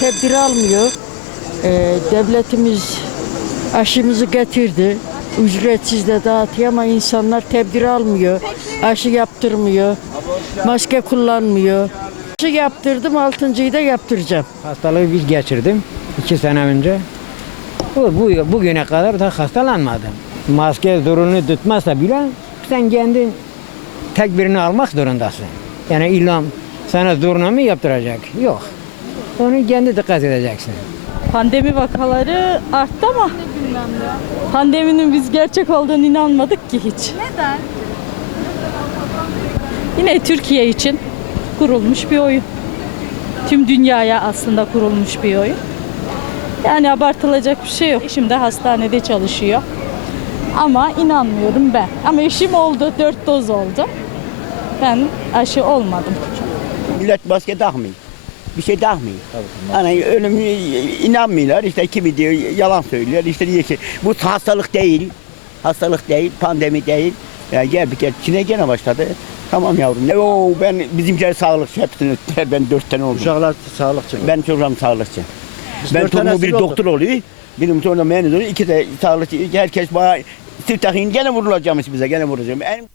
tedbir almıyor. Ee, devletimiz aşımızı getirdi. Ücretsiz de dağıtıyor ama insanlar tedbir almıyor. Aşı yaptırmıyor. Maske kullanmıyor. Aşı yaptırdım, altıncıyı da yaptıracağım. Hastalığı biz geçirdim iki sene önce. Bu, bu bugüne kadar da hastalanmadım. Maske zorunlu tutmazsa bile sen kendin tedbirini almak zorundasın. Yani illa sana zoruna mı yaptıracak? Yok. Onu kendi dikkat edeceksin. Pandemi vakaları arttı ama pandeminin biz gerçek olduğunu inanmadık ki hiç. Neden? Yine Türkiye için kurulmuş bir oyun. Tüm dünyaya aslında kurulmuş bir oyun. Yani abartılacak bir şey yok. Eşim de hastanede çalışıyor. Ama inanmıyorum ben. Ama eşim oldu, dört doz oldu. Ben aşı olmadım. Millet maske takmıyor. Bir şey takmıyor. Hani ölüm inanmıyorlar. İşte kimi diyor yalan söylüyor. İşte diyor ki bu hastalık değil. Hastalık değil, pandemi değil. Yani gel bir kere Çin'e gene başladı. Tamam yavrum. Ne o ben bizimkiler sağlıkçı hepsini ben dört tane oldum. Uşaklar sağlıkçı? Ben çocuğum sağlıkçı. Ben dört tanesi bir doktor. doktor oluyor. Benim çocuğum mühendis oluyor. İki de sağlıkçı. Herkes bana takayım gene vurulacağım bize. Gene vuracağım. En